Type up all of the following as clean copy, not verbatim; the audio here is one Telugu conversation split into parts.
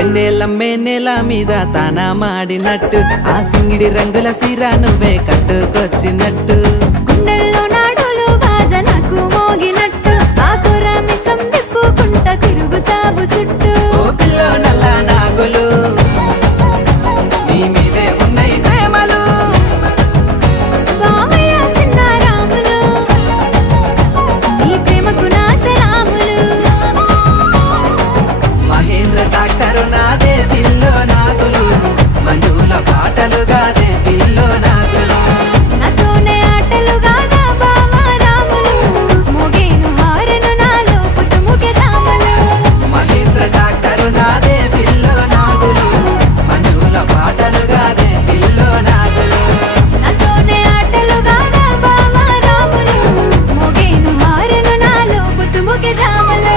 ఎన్నేలమ్మే నేల మీద తానా మాడినట్టు ఆ సింగిడి రంగుల సీర నువ్వే కట్టుకొచ్చినట్టు గుండెల్లో నాడులు బాజనకు మోగినట్టు ఆకురామిసం తిప్పుకుంటా తిరుగుతావు చుట్టూ ఓ పిల్లో నల్ల నాగులు నీ మీదే ఉన్నాయి ప్రేమలు బావయ్య సిన్న రాములు నీ ప్రేమకు నా సలాములు మహేంద్ర డాక్టరు నాదే పిల్లో నాగులు మంజుల పాటలు గాదే పిల్లో నాగులు నాతోనే ఆటలు గాదా బావా రాములు మోగేను హారెను నాలో పుట్టుముఖే తామలు మహేంద్ర డాక్టరు నాదే పిల్లో నాగులు మంజుల పాటలు గాదే పిల్లో నాగులు నాతోనే ఆటలు గాదా బావా రాములు మోగేను హారెను నాలో పుట్టుముఖే తామలు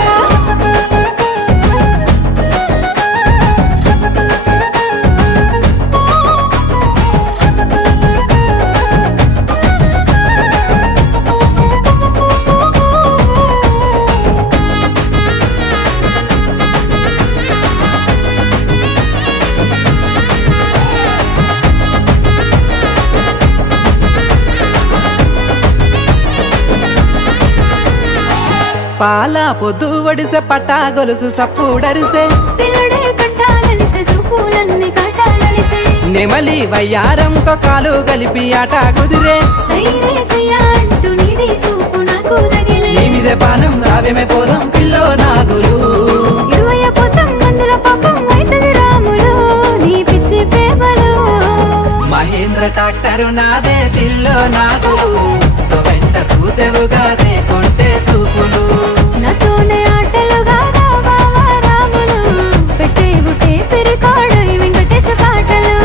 పాల పొద్దు ఒడిసె పట్టా గొలుసు సప్పుడరిసే పిల్లడే కంటాలలిసే సూపులన్నీ కాటాలలిసే నెమలి వయ్యారంతో కాలు కలిపి ఆట కుదిరే సైరే సయ్యా అంటూ నీది సూపు నాకు తగిలే నీ మీదే పానం రావేమే పోదాం పిల్లో నాగులు ఇరువయ్య పోతం మందుల పాపం అయితది రాములు నీ పిచ్చి ప్రేమలో మహేంద్ర డాక్టరు నాదే పిల్లో నాగులు తో వెంట చూసేవుగాదే కొంటే సూపులు నాతోనే ఆటలు గాదా బావా రాములు పెట్టేవు టేపు రికార్డు ఈ వెంకటేశ పాటలు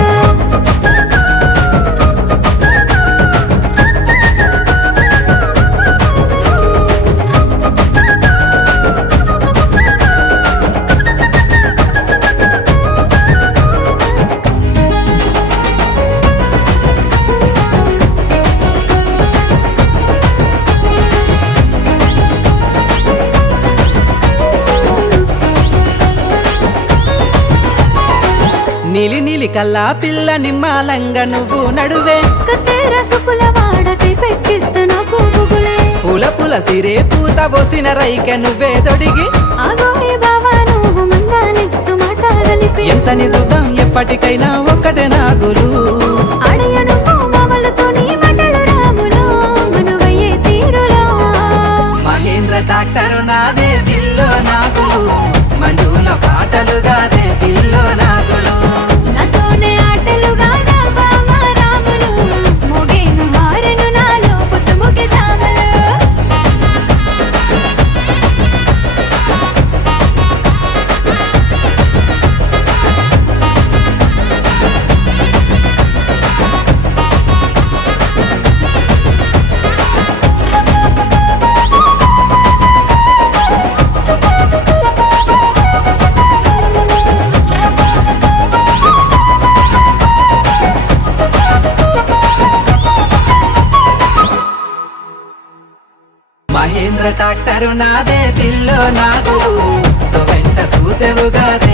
నీలి నీలి కల్లా పిల్ల నిమ్మాలంగా నువ్వు నడువే కత్తెర సుపుల వాడకై పెట్టిస్తా నాకు బుగులే పూల పూల సిరే పూత పోసిన రైకె నువ్వే తొడిగి ఆగోయే బావా నువ్వు మందాలిస్తూ మాటలిపి ఎంత నిజుదాం ఎప్పటికైనా ఒక్కటే నాగులు అడయ నువ్వు మామలతో నీ మాటలు రాములు మనువయ్యే తీరులో మహేంద్ర డాక్టరు నాదే పిల్లో నాగులు మంజుల పాటలు గాదే పిల్లో నాగులు నాతోనే ఆటలు గాదా బావా రాములు మోగేను హారెను నాలో పుట్టుముఖే తామలు మహేంద్ర డాక్టరు నాదే పిల్లో నాగులు తో వెంట చూసేవుగాదే